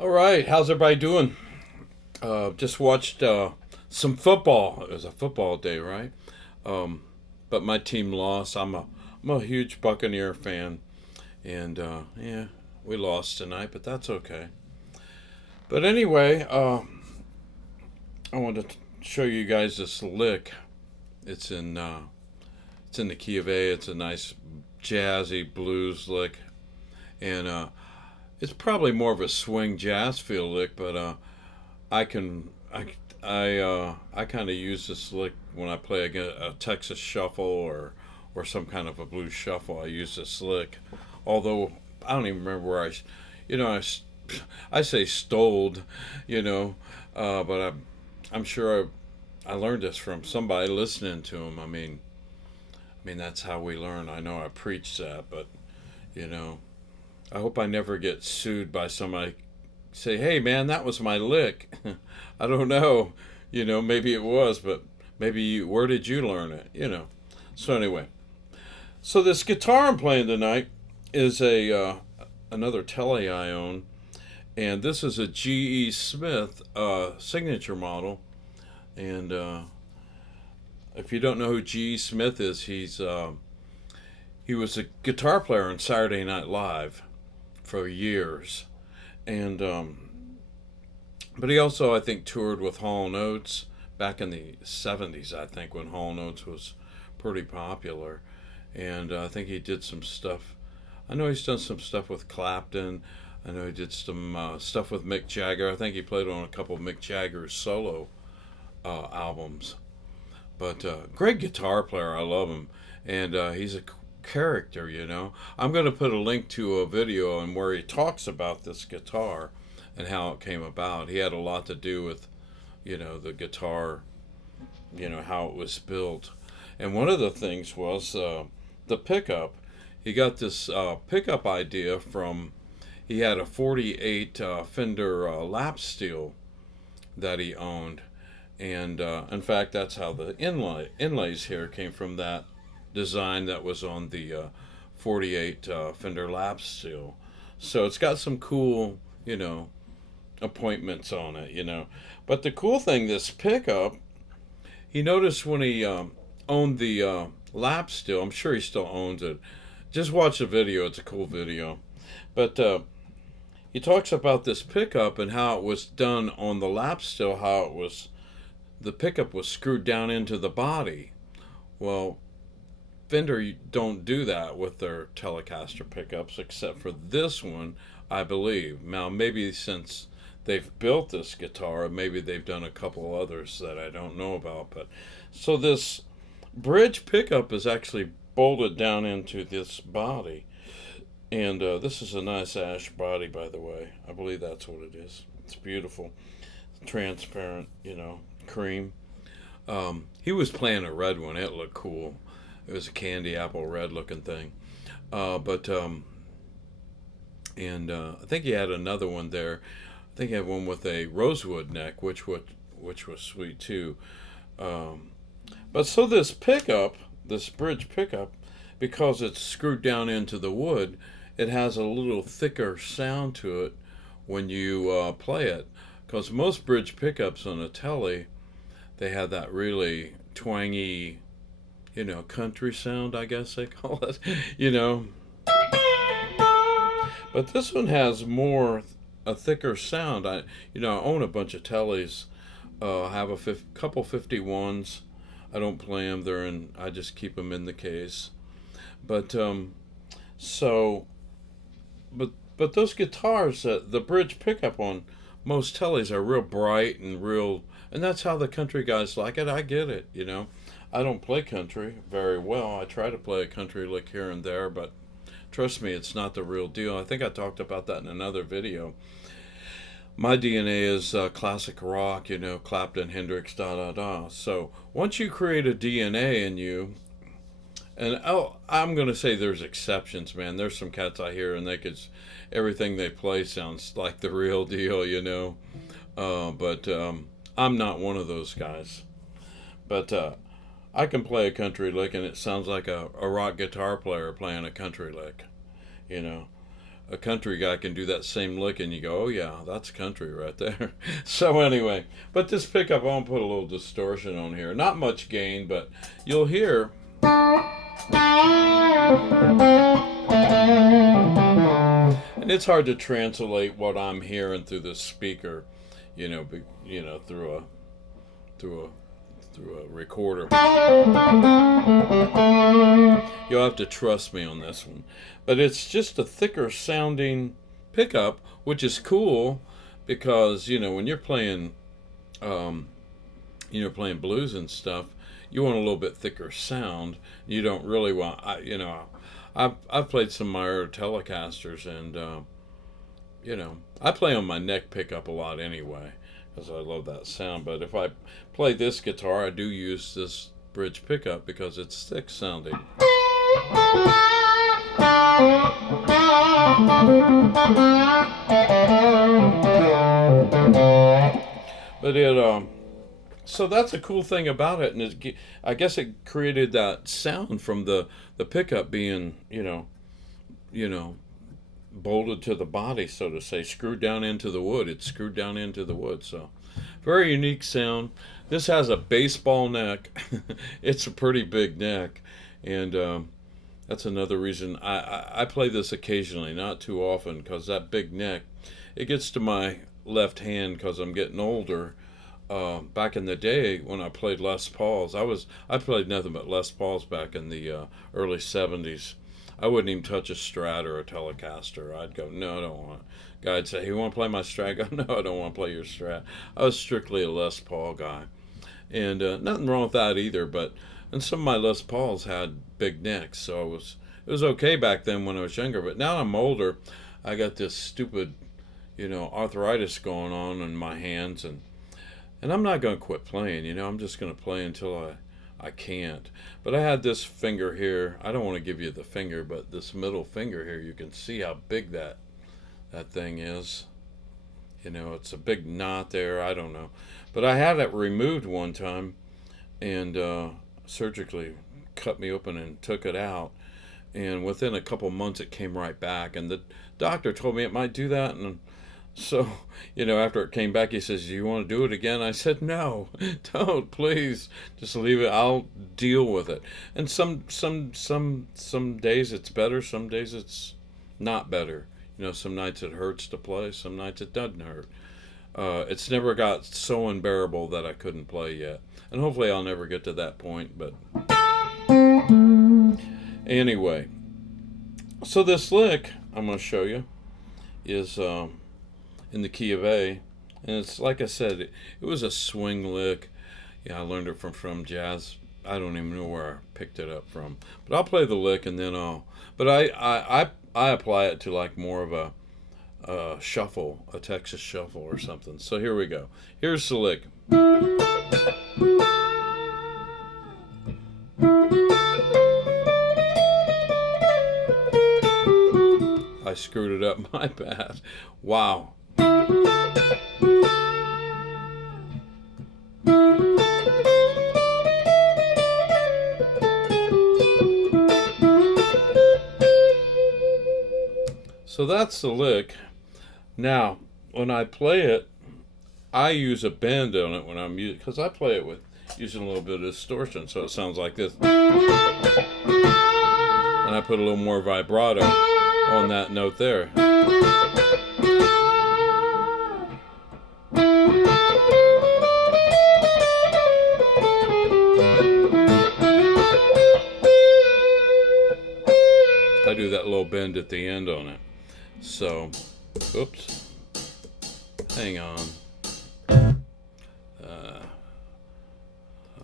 All right, how's everybody doing? Just watched some football. It was a football day, right? Um, but my team lost. I'm a huge Buccaneer fan, and yeah, we lost tonight, but that's okay. But anyway, I wanted to show you guys this lick. It's in uh, it's in the key of A. It's a nice jazzy blues lick, and it's probably more of a swing jazz feel lick, but I can I kind of use this lick when I play a Texas shuffle or some kind of a blues shuffle. I use this lick, although I don't even remember where you know, I say stoled, you know, but I'm sure I learned this from somebody listening to him. I mean that's how we learn. I know I preach that, but you know, I hope I never get sued by somebody say, "Hey, man, that was my lick." I don't know. Maybe it was, but where did you learn it? So anyway, so this guitar I'm playing tonight is a another Tele I own, and this is a G E Smith signature model. And if you don't know who G E Smith is, he was a guitar player on Saturday Night Live for years, and but he also, I think, toured with Hall and Oates back in the '70s. I think when Hall and Oates was pretty popular, and I think he did some stuff. I know he's done some stuff with Clapton. I know he did some stuff with Mick Jagger. I think he played on a couple of Mick Jagger's solo albums. But great guitar player. I love him, and he's a character. I'm going to put a link to a video and where he talks about this guitar and how it came about. He had a lot to do with the guitar, how it was built, and one of the things was the pickup. He got this pickup idea from. He had a '48 Fender lap steel that he owned, and in fact, that's how the inlays here came from that design that was on the '48 Fender lap steel. So it's got some cool, appointments on it. But the cool thing, this pickup, he noticed when he owned the lap steel. I'm sure he still owns it. Just watch the video; it's a cool video. But he talks about this pickup and how it was done on the lap steel. How it was the pickup was screwed down into the body. Well, Fender don't do that with their Telecaster pickups, except for this one, I believe. Now, maybe since they've built this guitar, maybe they've done a couple others that I don't know about. But so this bridge pickup is actually bolted down into this body, and this is a nice ash body, by the way. I believe that's what it is. It's beautiful, transparent, cream. He was playing a red one. It looked cool. It was a candy apple red looking thing. But and I think he had another one there. I think he had one with a rosewood neck, which was sweet too. Um, but so this pickup, this bridge pickup, because it's screwed down into the wood, it has a little thicker sound to it when you play it. Because most bridge pickups on a Tele, they have that really twangy, country sound, I guess they call it, you know. But this one has a thicker sound. I own a bunch of Teles. I have a couple 51s. I don't play them. I just keep them in the case. But so, but those guitars, the bridge pickup on most Teles are real bright and real, and that's how the country guys like it. I get it. I don't play country very well. I try to play a country lick here and there, but trust me, it's not the real deal. I think I talked about that in another video. My DNA is classic rock, Clapton, Hendrix, da da da. So once you create a DNA in you, and I'm going to say there's exceptions, man. There's some cats I hear and everything they play sounds like the real deal. But I'm not one of those guys. But I can play a country lick and it sounds like a rock guitar player playing a country lick, you know. a country guy can do that same lick, and you go, oh yeah, that's country right there. So anyway, but this pickup, I'm gonna put a little distortion on here. Not much gain, but you'll hear. And it's hard to translate what I'm hearing through the speaker, through a recorder. You'll have to trust me on this one. But it's just a thicker sounding pickup, which is cool because, when you're playing playing blues and stuff, you want a little bit thicker sound. You don't really want, I've played some Meyer Telecasters, and I play on my neck pickup a lot anyway because I love that sound. But if I play this guitar, I do use this bridge pickup because it's thick sounding. But so that's a cool thing about it, and I guess it created that sound from the pickup being, bolted to the body, so to say, screwed down into the wood. It's screwed down into the wood, so very unique sound. This has a baseball neck. It's a pretty big neck, and that's another reason I play this occasionally, not too often, because that big neck, it gets to my left hand because I'm getting older. Back in the day when I played Les Pauls, I played nothing but Les Pauls back in the early 70s. I wouldn't even touch a Strat or a Telecaster. I'd go, no, I don't want it. Guy'd say, hey, you want to play my Strat? I go, no, I don't want to play your Strat. I was strictly a Les Paul guy. And nothing wrong with that either, and some of my Les Pauls had big necks, so it was okay back then when I was younger. But now I'm older, I got this stupid, arthritis going on in my hands, and I'm not going to quit playing, I'm just going to play until I can't. But I had this finger here. I don't want to give you the finger, but this middle finger here, you can see how big that thing is. It's a big knot there. I don't know. But I had it removed one time and surgically cut me open and took it out. And within a couple months, it came right back. And the doctor told me it might do that. And so, after it came back, he says, do you want to do it again? I said, no, don't, please. Just leave it. I'll deal with it. And some days it's better. Some days it's not better. Some nights it hurts to play. Some nights it doesn't hurt. It's never got so unbearable that I couldn't play yet. And hopefully I'll never get to that point. But anyway, so this lick I'm going to show you is in the key of A, and it's like I said, it was a swing lick. I learned it from jazz. I don't even know where I picked it up from, but I'll play the lick and then I apply it to like more of a shuffle, a Texas shuffle or something. So here we go. Here's the lick. I screwed it up, my bad. Wow. So that's the lick. Now, when I play it, I use a bend on it when I'm using, because I play it with using a little bit of distortion, so it sounds like this. And I put a little more vibrato on that note there. I do that little bend at the end on it. So, oops, hang on. I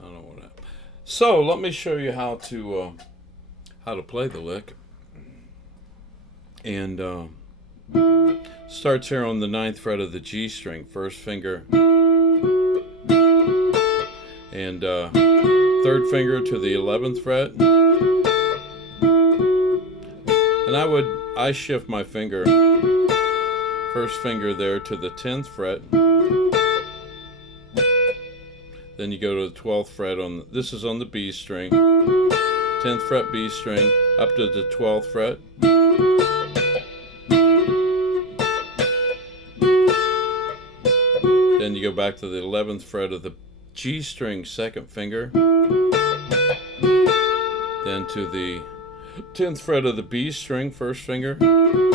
don't want to. So let me show you how to play the lick. And starts here on the 9th fret of the G string, first finger, and 3rd finger to the 11th fret. And I shift my finger, first finger there to the 10th fret. Then you go to the 12th fret this is on the B string, 10th fret B string, up to the 12th fret. Then you go back to the 11th fret of the G string second finger, then to the 10th fret of the B string first finger. Then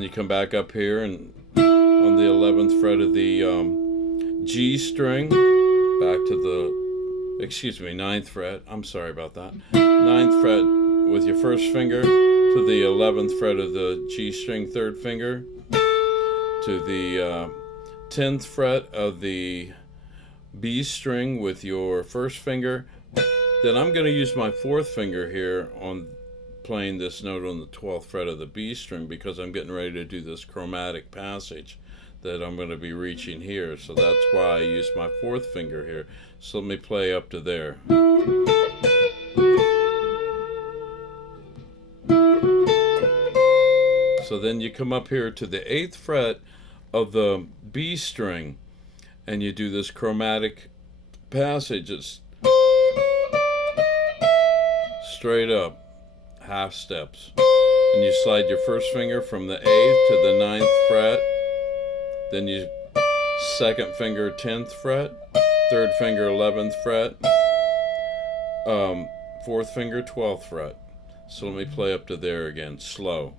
you come back up here and on the 11th fret of the G string, back to the, excuse me, 9th fret. I'm sorry about that. 9th fret with your first finger to the 11th fret of the G string third finger, to the 10th fret of the B string with your first finger. Then I'm going to use my fourth finger here on playing this note on the 12th fret of the B string because I'm getting ready to do this chromatic passage that I'm going to be reaching here. So that's why I use my fourth finger here. So let me play up to there. So then you come up here to the 8th fret of the B string and you do this chromatic passage. It's straight up, half steps. And you slide your first finger from the 8th to the 9th fret. Then you second finger 10th fret, third finger 11th fret, fourth finger 12th fret. So let me play up to there again, slow.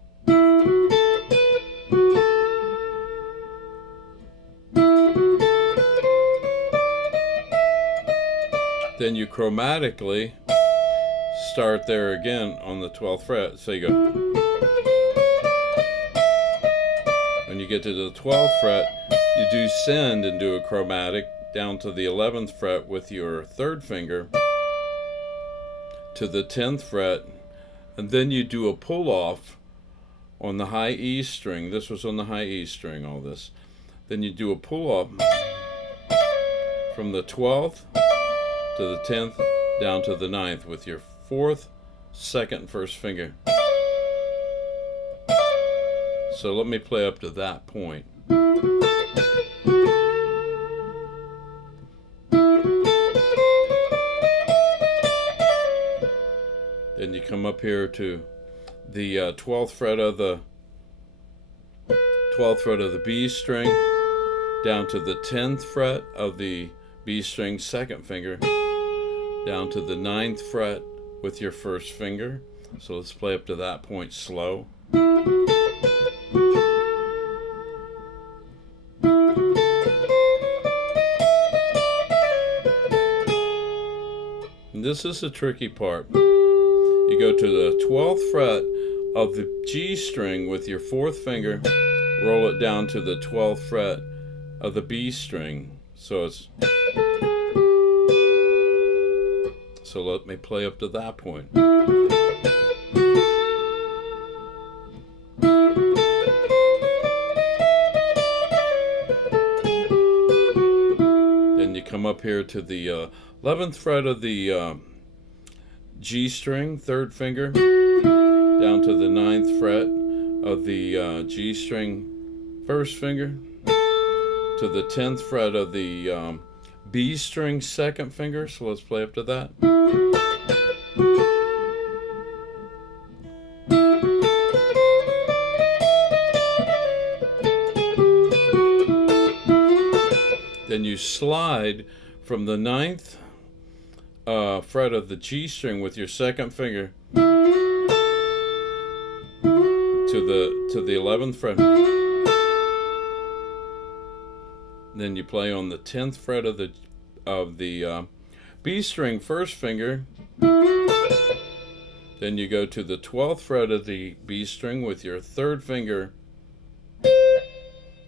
Then you chromatically start there again on the 12th fret. So you go. When you get to the 12th fret, you descend and do a chromatic down to the 11th fret with your third finger to the 10th fret, and then you do a pull off on the high E string. This was on the high E string, all this. Then you do a pull off from the 12th to the 10th down to the 9th with your fourth, second, and first finger. So let me play up to that point. Then you come up here to the 12th fret of the B string, down to the 10th fret of the B string second finger, down to the 9th fret with your first finger. So let's play up to that point slow. And this is the tricky part. You go to the 12th fret of the G string with your fourth finger, roll it down to the 12th fret of the B string. So let me play up to that point. Then you come up here to the 11th fret of the G string, third finger, down to the 9th fret of the G string, first finger, to the 10th fret of the B string, second finger. So let's play up to that. Then you slide from the 9th fret of the G string with your second finger to the 11th fret. Then you play on the 10th fret of the B string first finger. Then you go to the 12th fret of the B string with your third finger.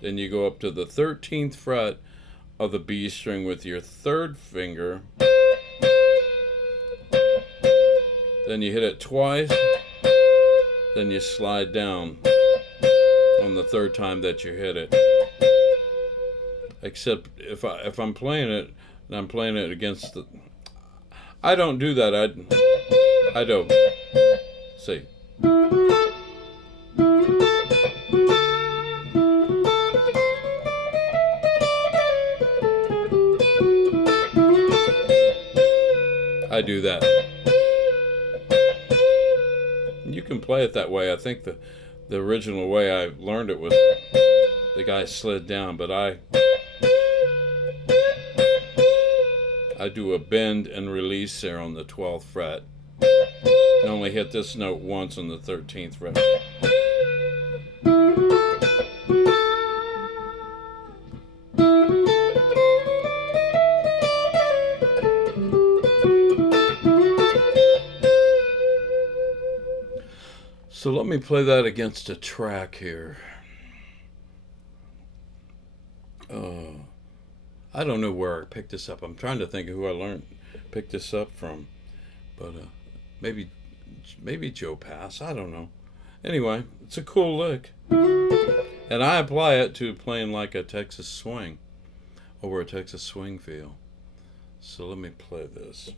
Then you go up to the 13th fret of the B string with your third finger. Then you hit it twice. Then you slide down on the third time that you hit it. Except if I'm playing it and I'm playing it against the, I don't do that. I don't see. I do that. You can play it that way. I think the original way I learned it was the guy slid down, but I do a bend and release there on the 12th fret. I only hit this note once on the 13th fret. So let me play that against a track here. I don't know where I picked this up. I'm trying to think of who I picked this up from, but maybe Joe Pass. I don't know. Anyway, it's a cool lick, and I apply it to playing like a Texas swing over a Texas swing feel. So let me play this.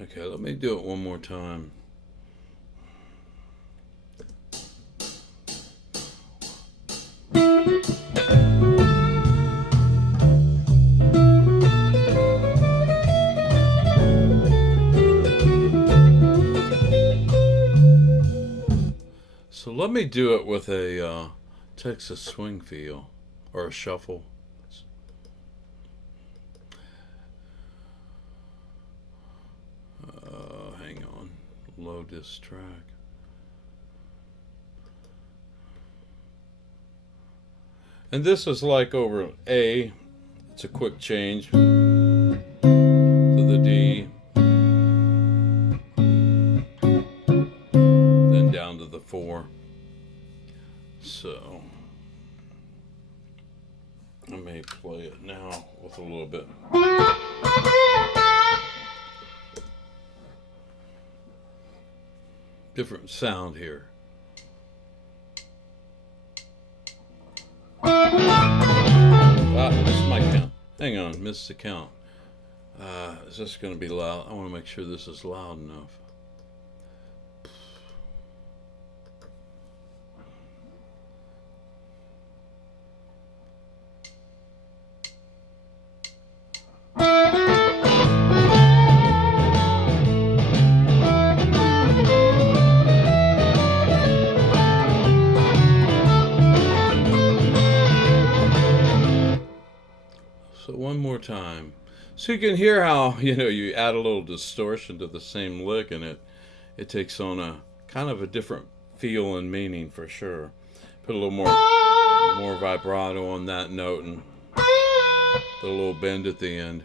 Okay, let me do it one more time. So let me do it with a Texas swing feel or a shuffle. Hang on, load this track. And this is like over A. It's a quick change to the D, then down to the 4. So I may play it now with a little bit. Different sound here. Missed my count. Hang on, missed the count. Is this going to be loud? I want to make sure this is loud enough. So one more time. So you can hear how, you add a little distortion to the same lick and it takes on a kind of a different feel and meaning for sure. Put a little more vibrato on that note and a little bend at the end.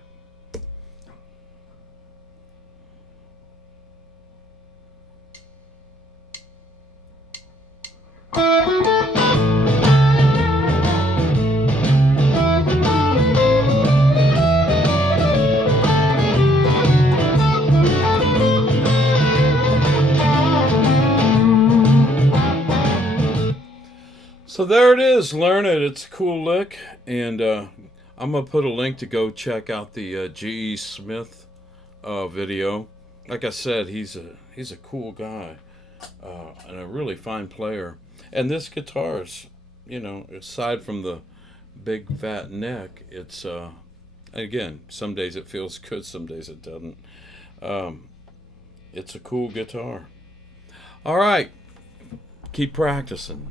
So there it is. Learn it. It's a cool lick. And I'm going to put a link to go check out the G E Smith video. Like I said, he's a cool guy and a really fine player. And this guitar's, aside from the big fat neck, it's, again, some days it feels good, some days it doesn't. It's a cool guitar. All right. Keep practicing.